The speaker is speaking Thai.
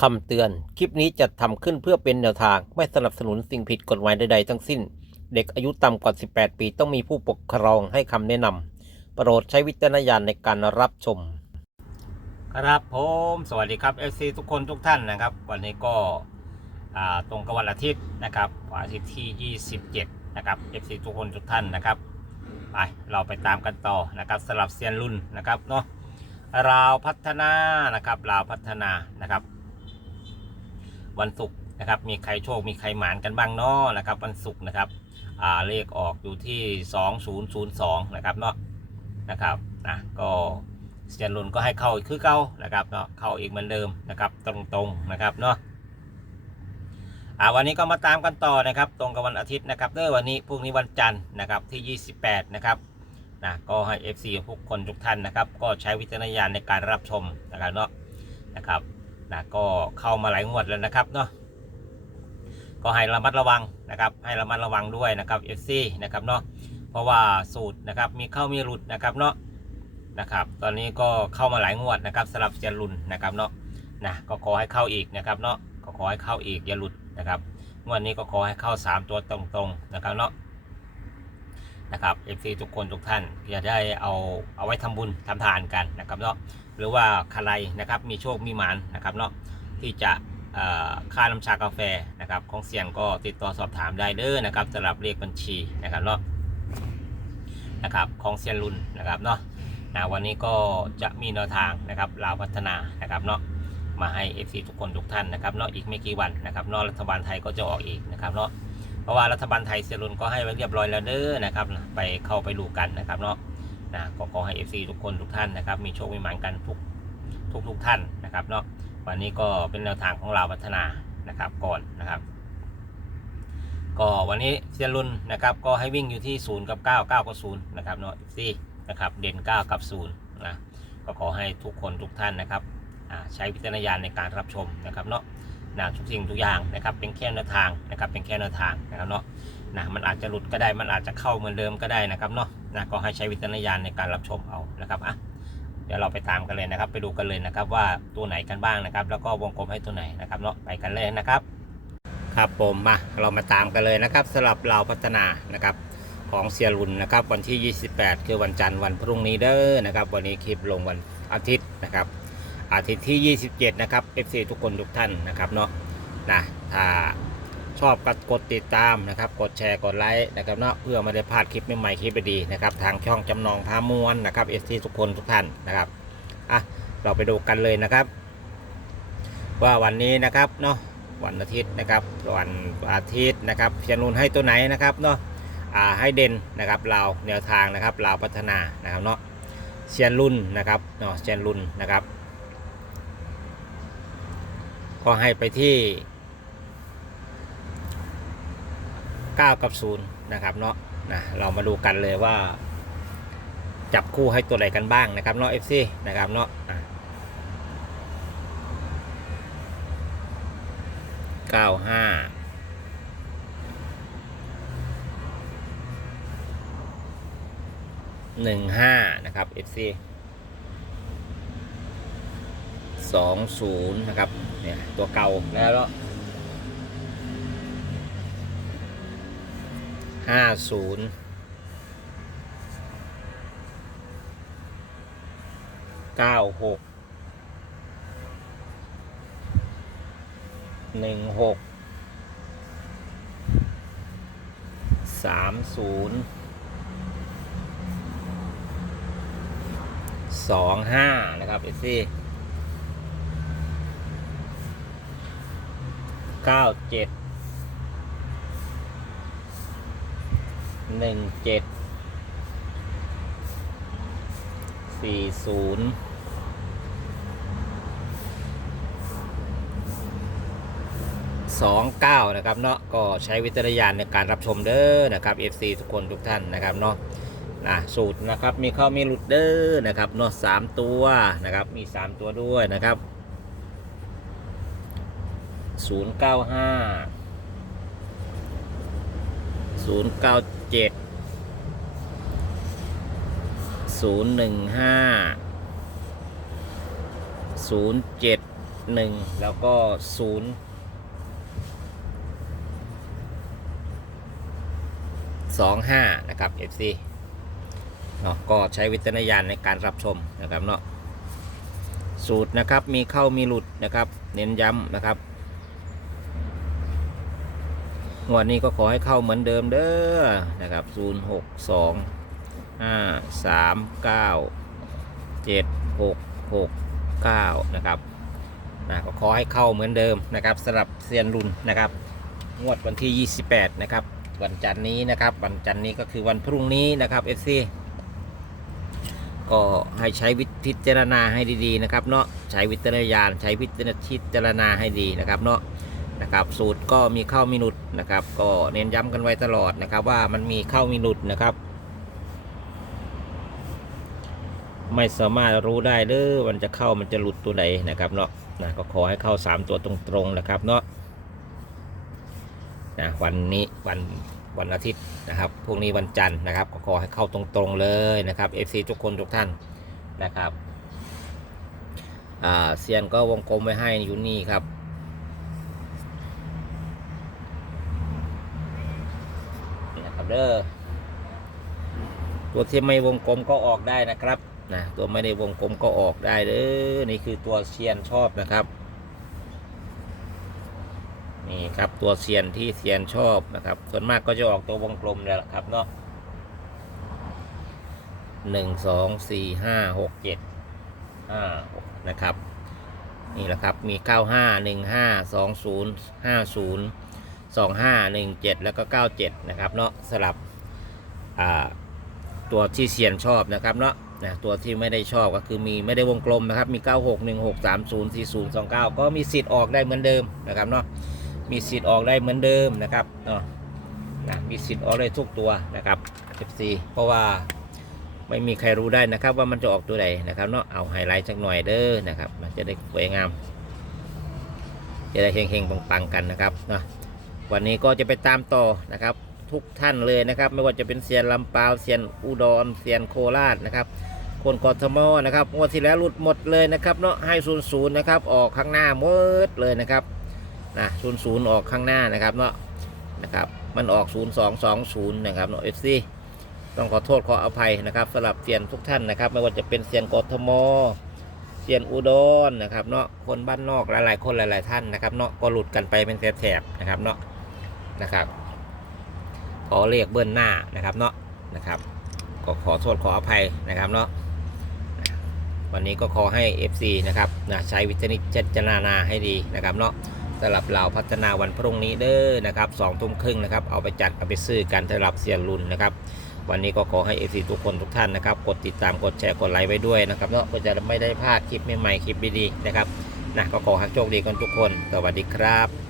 คำเตือน คลิปนี้จะทำขึ้นเพื่อเป็นแนวทาง ไม่สนับสนุนสิ่งผิดกฎหมายใดๆทั้งสิ้น เด็กอายุต่ำกว่า 18 ปีต้องมีผู้ปกครองให้คำแนะนำโปรดใช้วิจารณญาณในการรับชม ครับผมสวัสดีครับ FC ทุกคนทุกท่านนะครับ วันนี้ก็ตรงกับวันอาทิตย์นะครับวันอาทิตย์ที่ 27 นะครับ FC ทุกคนทุกท่านนะครับไปเราไปตามกันต่อนะครับสลับเซียนรุ่นนะครับเนาะราวพัฒนานะครับราวพัฒนานะครับ วันศุกร์นะครับ มีใครโชค มีใครหมานกันบ้างเนาะนะครับ วันศุกร์นะครับอ่าเลขออกอยู่ที่ 2002 นะครับเนาะนะครับนะก็เซียนรุ่นก็ให้เข้าอีกคือเก่านะครับเนาะเข้าอีกเหมือนเดิมนะครับ ตรงๆนะครับเนาะอ่าวันนี้ก็มาตามกันต่อนะครับ ตรงกับวันอาทิตย์นะครับเด้อวันนี้พรุ่งนี้วันจันทร์นะครับที่ 28 นะครับนะก็ให้ FC ทุกคนทุกท่านนะครับ ก็ใช้วิจารณญาณในการรับชมนะครับเนาะนะครับ นะก็เข้ามาหลายงวดแล้วนะครับเนาะก็ให้ระมัดระวังนะครับ ให้ระมัดระวังด้วยนะครับ FC นะครับเนาะเพราะว่าสูตรนะครับมีเข้ามีหลุดนะครับเนาะนะครับ ตอนนี้ก็เข้ามาหลายงวดนะครับสำหรับเซียนรุ่นนะครับเนาะนะก็ขอให้เข้าอีกนะครับเนาะก็ขอให้เข้าอีกอย่าหลุดนะครับงวดนี้ก็ขอให้เข้า 3 ตัวตรงๆนะครับเนาะนะครับ FC ทุกคนทุกท่านอย่าได้เอาเอาไว้ทำบุญทำทานกันนะครับเนาะ หรือว่าใครนะครับมีโชคมีหมานนะครับเนาะที่จะค่าน้ำชากาแฟนะครับของเสียงก็ติดต่อสอบถามได้เด้อนะครับสำหรับเลขบัญชีนะครับเนาะนะครับของเซียนรุ่นนะครับเนาะนะวันนี้ก็จะมีแนวทางนะครับลาวพัฒนานะครับเนาะมาให้ FC ทุกคนทุกท่านนะครับเนาะอีกไม่กี่วันนะครับเนาะรัฐบาลไทยก็จะออกอีกนะครับเนาะเพราะว่ารัฐบาลไทยเซียนรุ่นก็ให้ไว้เรียบร้อยแล้วเด้อนะครับไปเข้าไปดูกันนะครับเนาะ นะก็ขอให้ FC ทุกคนทุกท่านนะครับ มีโชคมีหมานกันทุกทุกทุกท่านนะครับเนาะวันนี้ก็เป็นแนวทางของเราพัฒนานะครับก่อนนะครับ ก็วันนี้เซียนรุนนะครับ ก็ให้วิ่งอยู่ที่0กับ9 9กับ0นย์นะครับเนาะ FC นะครับเด่น9กับ0นะก็ขอให้ทุกคนทุกท่านนะครับใช้วิจารณญาณในการรับชมนะครับเนาะนะทุกสิ่งทุกอย่างนะครับเป็นแค่แนวทางนะครับเป็นแค่แนวทางนะครับเนาะนะมันอาจจะหลุดก็ได้มันอาจจะเข้าเหมือนเดิมก็ได้นะครับเนาะ นะก็ให้ใช้วิจารณญาณในการรับชมเอานะครับอะเดี๋ยวเราไปตามกันเลยนะครับ ไปดูกันเลยนะครับ ว่าตัวไหนกันบ้างนะครับ แล้วก็วงกลมให้ตัวไหนนะครับเนาะไปกันเลยนะครับ ครับผมมาเรามาตามกันเลยนะครับสำหรับเราพัฒนานะครับของเซียรุนนะครับ วันที่ 28 คือวันจันทร์วันพรุ่งนี้เด้อนะครับ วันนี้คลิปลงวันอาทิตย์นะครับ อาทิตย์ที่ 27 นะครับ FC ทุกคนทุกท่านนะครับเนาะนะถ้า ชอบกดกดติดตามนะครับ กดแชร์กดไลค์นะครับเนาะเพื่อไม่ได้พลาดคลิปใหม่ๆคลิปดีๆนะครับ ทางช่องจำนองพามวลนะครับเอฟซีทุกคนทุกท่านนะครับอะเราไปดูกันเลยนะครับ ว่าวันนี้นะครับเนาะวันอาทิตย์นะครับวันอาทิตย์นะครับเชียนนุนให้ตัวไหนนะครับเนาะอ่าให้เด่นนะครับเราแนวทางนะครับเราพัฒนานะครับเนาะเชียนรุ่นนะครับเนาะเชียนรุ่นนะครับ ก็ให้ไปที่ 9 กับ 0 นะครับเนาะนะเรามาดูกันเลยว่า จับคู่ให้ตัวไหนกันบ้างนะครับเนาะ FC นะครับเนาะอะ95 15นะครับ FC 20นะครับเนี่ยตัวเก่าแล้วเนาะ ห้าศูนย์เก้าหกหนึ่งหกสามศูนย์สองห้านะครับเอซี่เก้าเจ็ด หนึ่งเจ็ดสี่ศูนย์สองเก้านะครับเนาะก็ใช้วิจารณญาณในการรับชมเด้อนะครับ FC ทุกคนทุกท่านนะครับเนาะนะสูตรนะครับมีเข้ามีหลุดเด้อนะครับเนาะสามตัวนะครับมีสามตัวด้วยนะครับศูนย์เก้าห้าศูนย์เก้า เจ็ดศูนย์หนึ่งห้าศูนย์เจ็ดหนึ่งแล้วก็ศูนย์สองห้านะครับ FC เนาะก็ใช้วิจารณญาณในการรับชมนะครับเนาะสูตรนะครับมีเข้ามีหลุดนะครับ เน้นย้ำนะครับ งวดนี้ก็ขอให้เข้าเหมือนเดิมเด้อนะครับ 0 6 2 5 3 9 7 6 6 9 นะครับนะก็ขอให้เข้าเหมือนเดิมนะครับสำหรับเซียนรุนนะครับ งวดวันที่ 28 นะครับ วันจันนี้นะครับ วันจันนี้ก็คือวันพรุ่งนี้นะครับ FC ก็ให้ใช้วิจารณาให้ดีๆนะครับเนาะใช้วิจารณญาณใช้วิจารณาให้ดีนะครับเนาะ นะครับสูตรก็มีเข้ามีหลุดนะครับ ก็เน้นย้ำกันไว้ตลอดนะครับ ว่ามันมีเข้ามีหลุดนะครับ ไม่สามารถรู้ได้เด้อมันจะเข้ามันจะหลุดตัวไหนนะครับเนาะนะก็ขอให้เข้า 3 ตัวตรงๆนะครับเนาะนะวันนี้วันวันอาทิตย์นะครับพรุ่งนี้วันจันทร์นะครับ ก็ขอให้เข้าตรงๆเลยนะครับ FC ทุกคนทุกท่านนะครับเซียนก็วงกลมไว้ให้อยู่นี่ครับนี่นะครับ เด้อตัวที่ไม่วงกลมก็ออกได้นะครับนะตัวไม่ได้วงกลมก็ออกได้เด้อนี่คือตัวเซียนชอบนะครับนี่ครับตัวเซียนที่เซียนชอบนะครับ ส่วนมากก็จะออกตัววงกลมเนี่ยแหละครับเนาะหนึ่งสองสี่ห้าหกเจ็ดห้านะครับนี่แหละครับมีเก้าห้าหนึ่งห้าสองศูนย์ห้าศูนย์ สองห้าหนึ่งเจ็ดแล้วก็เก้าเจ็ดนะครับเนาะสลับตัวที่เซียนชอบนะครับเนาะนะตัวที่ไม่ได้ชอบก็คือมีไม่ได้วงกลมนะครับมี 9 6 1 6 3 0 4 0 2 9 ก็มีสิทธิ์ออกได้เหมือนเดิมนะครับเนาะมีสิทธิ์ออกได้เหมือนเดิมนะครับเนาะนะมีสิทธิ์ออกได้ทุกตัวนะครับ FC เพราะว่าไม่มีใครรู้ได้นะครับว่ามันจะออกตัวไหนนะครับเนาะเอาไฮไลท์สักหน่อยเด้อนะครับ มันจะได้สวยงาม จะได้เฮงๆปังๆกันนะครับเนาะ วันนี้ก็จะไปตามต่อนะครับ ทุกท่านเลยนะครับ ไม่ว่าจะเป็นเซียนลำปาวเซียนอุดรเซียนโคราชนะครับ คนกทมนะครับงวดที่แล้วหลุดหมดเลยนะครับเนาะให้ศูนย์ศูนย์นะครับออกข้างหน้าหมดเลยนะครับนะศูนย์ศูนย์ออกข้างหน้านะครับเนาะนะครับมันออก 0220 นะครับเนาะเอฟซีต้องขอโทษขออภัยนะครับสำหรับเซียนทุกท่านนะครับ ไม่ว่าจะเป็นเซียนกทมเซียนอุดรนะครับเนาะคนบ้านนอกหลายๆ คนหลาย ๆ ท่านนะครับเนาะก็หลุดกันไปเป็นแถบๆนะครับเนาะ นะครับขอเรียกเบิ้ลหน้านะครับเนาะนะครับก็ขอโทษขออภัยนะครับเนาะวันนี้ก็ขอให้ FC นะครับนะใช้วิจารณาให้ดีนะครับเนาะสำหรับเราพัฒนาวันพรุ่งนี้เด้อนะครับสองทุ่มครึ่งนะครับเอาไปจัดเอาไปซื้อกันสำหรับเสียนรุนนะครับวันนี้ก็ขอให้เอซีทุกคนทุกท่านนะครับกดติดตามกดแชร์กดไลค์ไว้ด้วยนะครับเนาะก็จะไม่ได้พลาดคลิปใหม่ๆคลิปดีๆนะครับนะก็ขอให้โชคดีกันทุกคน สวัสดีครับ